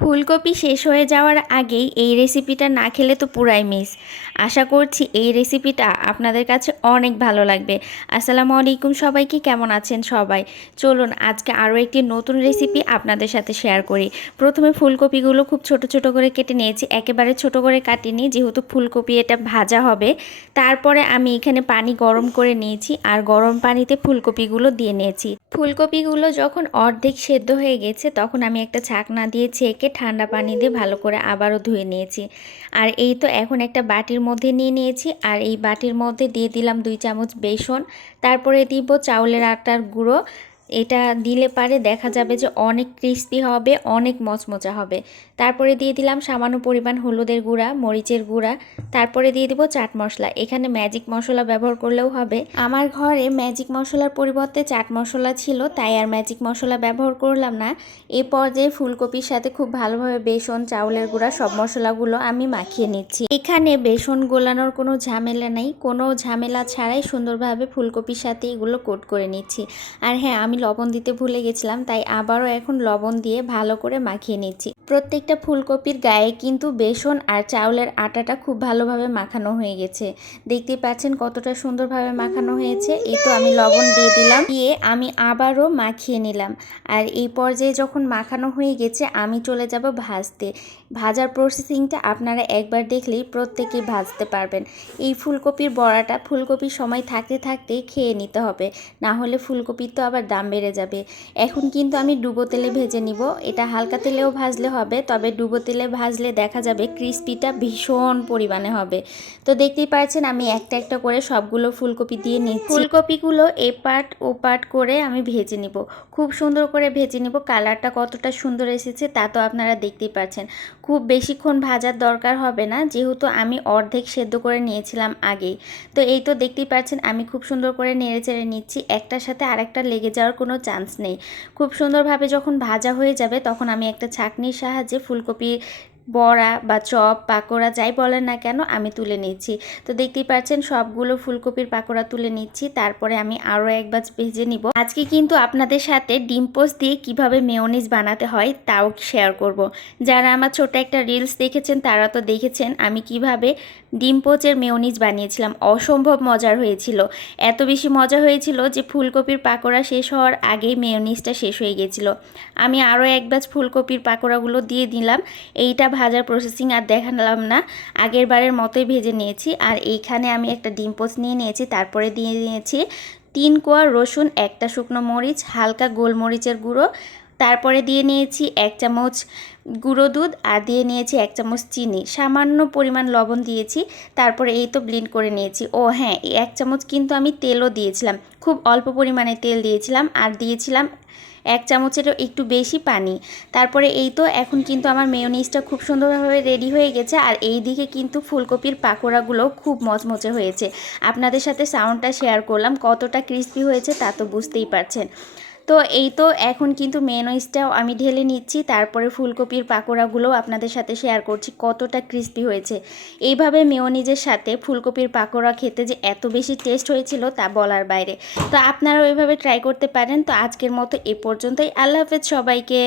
ফুলকপি শেষ হয়ে যাওয়ার আগেই এই রেসিপিটা না খেলে তো পুরাই মিস। আশা করছি এই রেসিপিটা আপনাদের কাছে অনেক ভালো লাগবে। আসসালামু আলাইকুম সবাইকে, কেমন আছেন সবাই? চলুন আজকে আরও একটি নতুন রেসিপি আপনাদের সাথে শেয়ার করি। প্রথমে ফুলকপিগুলো খুব ছোট ছোট করে কেটে নিয়েছি, একেবারে ছোট করে কাটিনি যেহেতু ফুলকপি এটা ভাজা হবে। তারপরে আমি এখানে পানি গরম করে নিয়েছি আর গরম পানিতে ফুলকপিগুলো দিয়ে নিয়েছি। ফুলকপিগুলো যখন অর্ধেক সেদ্ধ হয়ে গেছে তখন আমি একটা ছাকনা দিয়ে ছেঁকে ঠান্ডা পানি দিয়ে ভালো করে আবারও ধুয়ে নিয়েছি। আর এই তো এখন একটা বাটির মধ্যে নিয়ে নিয়েছি আর এই বাটির মধ্যে দিয়ে দিলাম 2 চামচ বেসন, তারপরে দিব চাউলের আটার গুঁড়ো। এটা দিলে পারে দেখা যাবে যে অনেক ক্রিস্পি হবে, অনেক মচমচা হবে। তারপরে দিয়ে দিলাম সামান্য পরিমাণ হলুদের গুঁড়া, মরিচের গুঁড়া, তারপরে দিয়ে দিব চাট মশলা। এখানে ম্যাজিক মশলা ব্যবহার করলেও হবে। আমার ঘরে ম্যাজিক মশলার পরিবর্তে চাট মশলা ছিল, তাই আর ম্যাজিক মশলা ব্যবহার করলাম না। এই পর্যায়ে ফুলকপির সাথে খুব ভালোভাবে বেসন, চাউলের গুঁড়া সব মশলাগুলো আমি মাখিয়ে নিচ্ছি। এখানে বেসন গোলানোর কোনো ঝামেলা নেই, কোনো ঝামেলা ছাড়াই সুন্দরভাবে ফুলকপির সাথে এগুলো কোট করে নিচ্ছি। আর হ্যাঁ, আমি লবণ দিতে ভুলে গেছিলাম, তাই আবারও এখন লবণ দিয়ে ভালো করে মাখিয়ে নিচ্ছি। প্রত্যেকটা ফুলকপির গায়ে কিন্তু বেসন আর চাউলের আটাটা খুব ভালোভাবে মাখানো হয়ে গেছে। দেখতেই পাচ্ছেন কতটা সুন্দরভাবে মাখানো হয়েছে। এই তো আমি লবণ দিয়ে দিলাম, দিয়ে আমি আবারও মাখিয়ে নিলাম। আর এই পর্যায়ে যখন মাখানো হয়ে গেছে আমি চলে যাব ভাজতে। ভাজার প্রসেসিংটা আপনারা একবার দেখলেই প্রত্যেকেই ভাজতে পারবেন। এই ফুলকপির বড়াটা ফুলকপির সময় থাকতে থাকতেই খেয়ে নিতে হবে, না হলে ফুলকপির তো আবার দাম বেড়ে যাবে। এখন কিন্তু আমি ডুবো তেলে ভেজে নিব। এটা হালকা তেলেও ভাজলে হবে, তবে ডুবো তেলে ভাজলে দেখা যাবে ক্রিস্পিটা ভীষণ পরিমাণে হবে। তো দেখতেই পাচ্ছেন আমি একটা একটা করে সবগুলো ফুলকপি দিয়ে নিচ্ছি। ফুলকপিগুলো এপাট ওপাট করে আমি ভেজে নিব, খুব সুন্দর করে ভেজে নিব। কালারটা কতটা সুন্দর এসেছে তা তো আপনারা দেখতেই পাচ্ছেন। খুব বেশিক্ষণ ভাজার দরকার হবে না, যেহেতু আমি অর্ধেক সেদ্ধ করে নিয়েছিলাম আগেই। তো এই তো দেখতেই পাচ্ছেন আমি খুব সুন্দর করে নেড়ে চেড়ে নিচ্ছি, একটার সাথে আরেকটা লেগে যাওয়ার কোনো চান্স নেই। খুব সুন্দরভাবে যখন ভাজা হয়ে যাবে তখন আমি একটা ছাঁকনির সাহায্যে ফুলকপি বড়া বা চপ পাকোড়া যাই বলেন না কেন আমি তুলে নিচ্ছি। তো দেখতেই পাচ্ছেন সবগুলো ফুলকপির পাকোড়া তুলে নিচ্ছি, তারপরে আমি আরও একবার ভেজে নিব। আজকে কিন্তু আপনাদের সাথে ডিম পোস্ট দিয়ে কিভাবে মেয়োনিজ বানাতে হয় তাও শেয়ার করব। যারা আমার ছোট একটা রিলস দেখেছেন তারা তো দেখেছেন আমি কিভাবে ডিম পোচের মেয়োনিজ বানিয়েছিলাম। অসম্ভব মজার হয়েছিল, এত বেশি মজা হয়েছিল যে ফুলকপির পাকোড়া শেষ হওয়ার আগেই মেয়োনিজটা শেষ হয়ে গেছিলো। আমি আরও এক ব্যাচ ফুলকপির পাকোড়াগুলো দিয়ে দিলাম। এইটা ভাজার প্রসেসিং আর দেখালাম না, আগের বারের মতোই ভেজে নিয়েছি। আর এইখানে আমি একটা ডিম পোচ নিয়ে নিয়েছি, তারপরে দিয়ে নিয়েছি 3 কোয়া রসুন, একটা শুকনো মরিচ, হালকা গোলমরিচের গুঁড়ো, তারপরে দিয়ে নিয়েছি 1 চামচ গুঁড়ো দুধ, আর দিয়ে নিয়েছি 1 চামচ চিনি, সামান্য পরিমাণ লবণ দিয়েছি। তারপরে এই তো ব্লেন্ড করে নিয়েছি। ও হ্যাঁ, 1 চামচ কিন্তু আমি তেলও দিয়েছিলাম, খুব অল্প পরিমাণে তেল দিয়েছিলাম, আর দিয়েছিলাম 1 চামচেরও একটু বেশি পানি। তারপরে এই তো এখন কিন্তু আমার মেয়োনিজটা খুব সুন্দরভাবে রেডি হয়ে গেছে। আর এই দিকে কিন্তু ফুলকপির পাকোড়াগুলো খুব মচমচে হয়েছে। আপনাদের সাথে সাউন্ডটা শেয়ার করলাম, কতটা ক্রিস্পি হয়েছে তা তো বুঝতেই পারছেন। তো এই তো এখন কিন্তু মেয়োনিজটাও আমি ঢেলে নিচ্ছি, তারপরে ফুলকপির পাকোড়াগুলোও আপনাদের সাথে শেয়ার করছি কতটা ক্রিস্পি হয়েছে। এইভাবে মেয়োনিজের সাথে ফুলকপির পাকোড়া খেতে যে এত বেশি টেস্ট হয়েছিল তা বলার বাইরে। তো আপনারাও এইভাবে ট্রাই করতে পারেন। তো আজকের মতো এ পর্যন্তই। আল্লাহ হাফেজ সবাইকে।